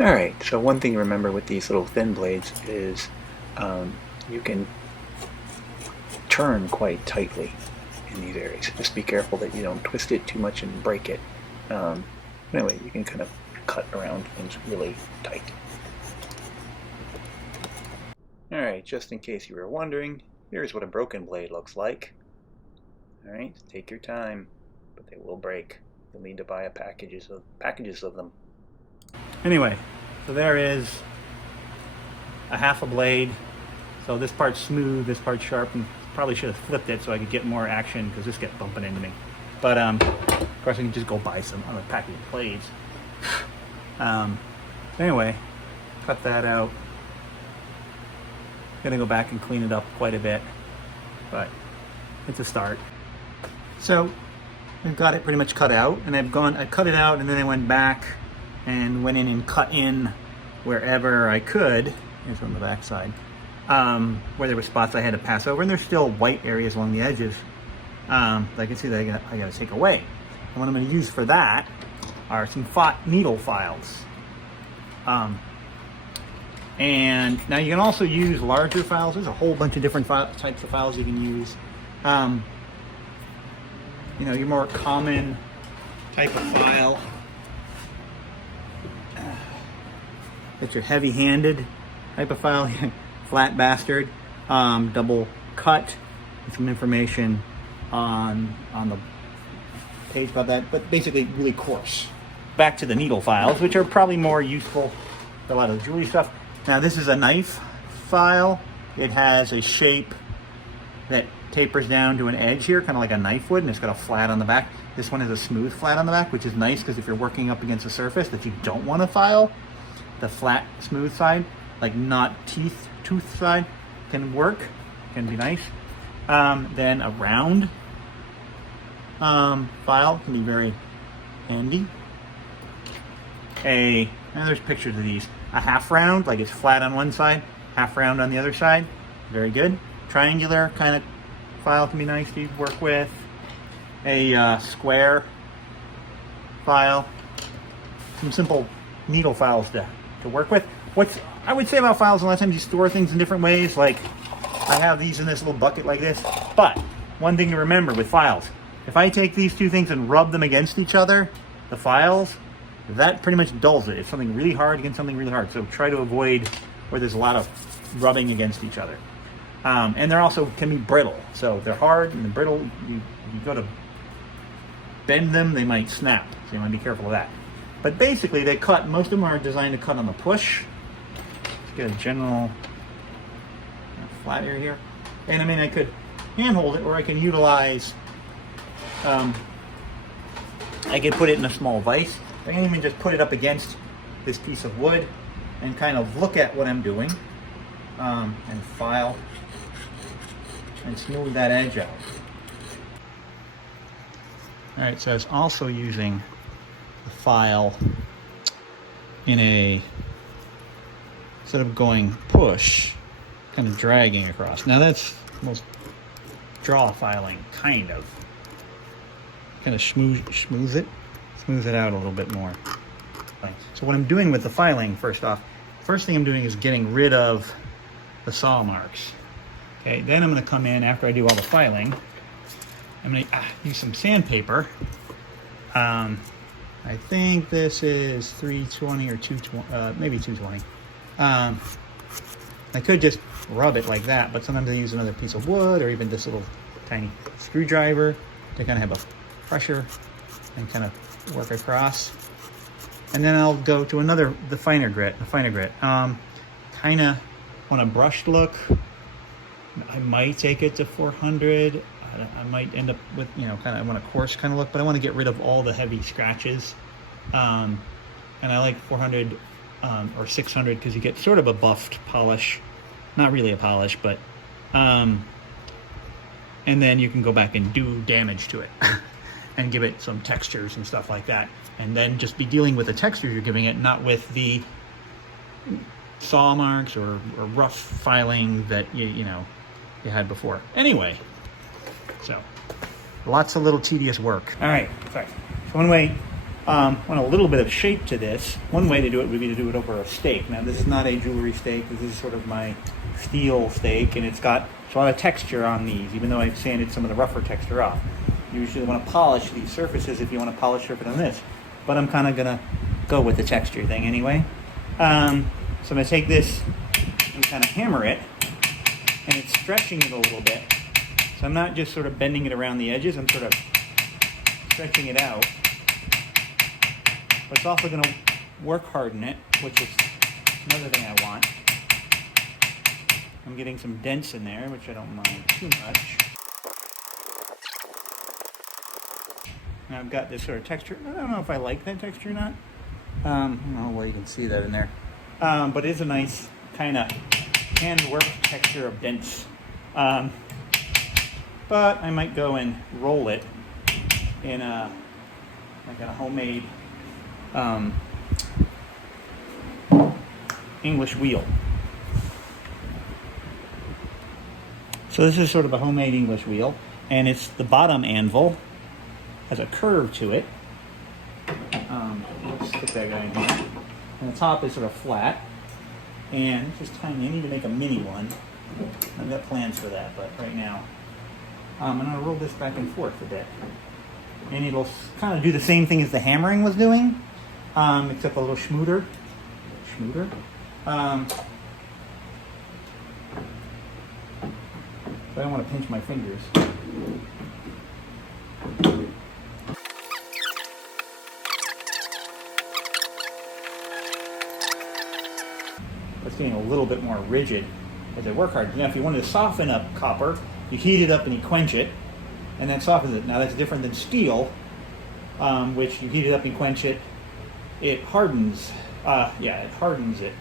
Alright, so one thing to remember with these little thin blades is you can turn quite tightly in these areas. Just be careful that you don't twist it too much and break it. Um, anyway, you can kind of cut around things really tight. Alright, just in case you were wondering, here's what a broken blade looks like. Alright, take your time, but they will break. You'll need to buy packages of them. Anyway, so there is a half a blade. So this part's smooth, this part's sharp, and probably should have flipped it so I could get more action because this gets bumping into me. But of course I can just go buy some other package of blades. Anyway, cut that out. Gonna go back and clean it up quite a bit, but it's a start. So I've got it pretty much cut out, and I cut it out, and then I went back and went in and cut in wherever I could. Here's on the back side, where there were spots I had to pass over, and there's still white areas along the edges that I can see that I got to take away. And what I'm going to use for that are some needle files. And now you can also use larger files. There's a whole bunch of different types of files you can use. You know, your more common type of file. It's your heavy-handed type of file, flat bastard, double cut, with some information on the page about that, but basically really coarse. Back to the needle files, which are probably more useful for a lot of the jewelry stuff. Now this is a knife file. It has a shape that tapers down to an edge here, kind of like a knife would, and it's got a flat on the back. This one has a smooth flat on the back, which is nice because if you're working up against a surface that you don't want to file, the flat, smooth side, like not tooth side, can work, can be nice. Then a round file can be very handy. And there's pictures of these. A half round, like it's flat on one side, half round on the other side, very good. Triangular kind of file can be nice to work with. A square file. Some simple needle files to work with. What I would say about files, a lot of times you store things in different ways. Like I have these in this little bucket like this. But one thing to remember with files, if I take these two things and rub them against each other, the files, that pretty much dulls it. It's something really hard against something really hard. So try to avoid where there's a lot of rubbing against each other. And they're also can be brittle. So they're hard and they're brittle. You go to bend them, they might snap. So you want to be careful of that. But basically they cut, most of them are designed to cut on the push. Let's get a general flat area here. And I mean, I could handhold it, or I can utilize, I could put it in a small vise. I can even just put it up against this piece of wood and kind of look at what I'm doing, and file and smooth that edge out. All right, so I was also using the file in a, instead of going push, kind of dragging across. Now that's most draw filing, kind of smooth it out a little bit more. So what I'm doing with the filing, first thing I'm doing is getting rid of the saw marks. Okay, then I'm going to come in after I do all the filing. I'm going to use some sandpaper. I think this is 320 or 220, maybe 220. I could just rub it like that, but sometimes I use another piece of wood or even this little tiny screwdriver to kind of have a pressure and kind of work across. And then I'll go to the finer grit. Kind of on a brushed look, I might take it to 400. I might end up with, kind of, I want a coarse kind of look, but I want to get rid of all the heavy scratches. And I like 400 or 600 because you get sort of a buffed polish. Not really a polish, but, and then you can go back and do damage to it and give it some textures and stuff like that. And then just be dealing with the textures you're giving it, not with the saw marks or rough filing that you had before. Anyway, so lots of little tedious work. All right, sorry. So one way want a little bit of shape to this. One way to do it would be to do it over a steak. Now, this is not a jewelry steak. This is sort of my steel steak, and it's got a lot of texture on these, even though I've sanded some of the rougher texture off. You usually want to polish these surfaces if you want to polish surface on this, but I'm kind of going to go with the texture thing anyway. So I'm going to take this and kind of hammer it, and it's stretching it a little bit. So I'm not just sort of bending it around the edges, I'm sort of stretching it out. But it's also going to work harden it, which is another thing I want. I'm getting some dents in there, which I don't mind too much. And I've got this sort of texture. I don't know if I like that texture or not. I don't know where you can see that in there. But it is a nice kind of handwork texture of dents. But I might go and roll it in like a homemade English wheel. So this is sort of a homemade English wheel, and it's the bottom anvil has a curve to it. Let's stick that guy in here. And the top is sort of flat, and it's just tiny. I need to make a mini one. I've got plans for that, but right now I'm going to roll this back and forth a bit. And it'll kind of do the same thing as the hammering was doing, except a little schmooter. But I don't want to pinch my fingers. It's getting a little bit more rigid as I work hard. Now, if you wanted to soften up copper, you heat it up and you quench it, and that softens it. Now, that's different than steel, which you heat it up and quench it. It hardens. It hardens it.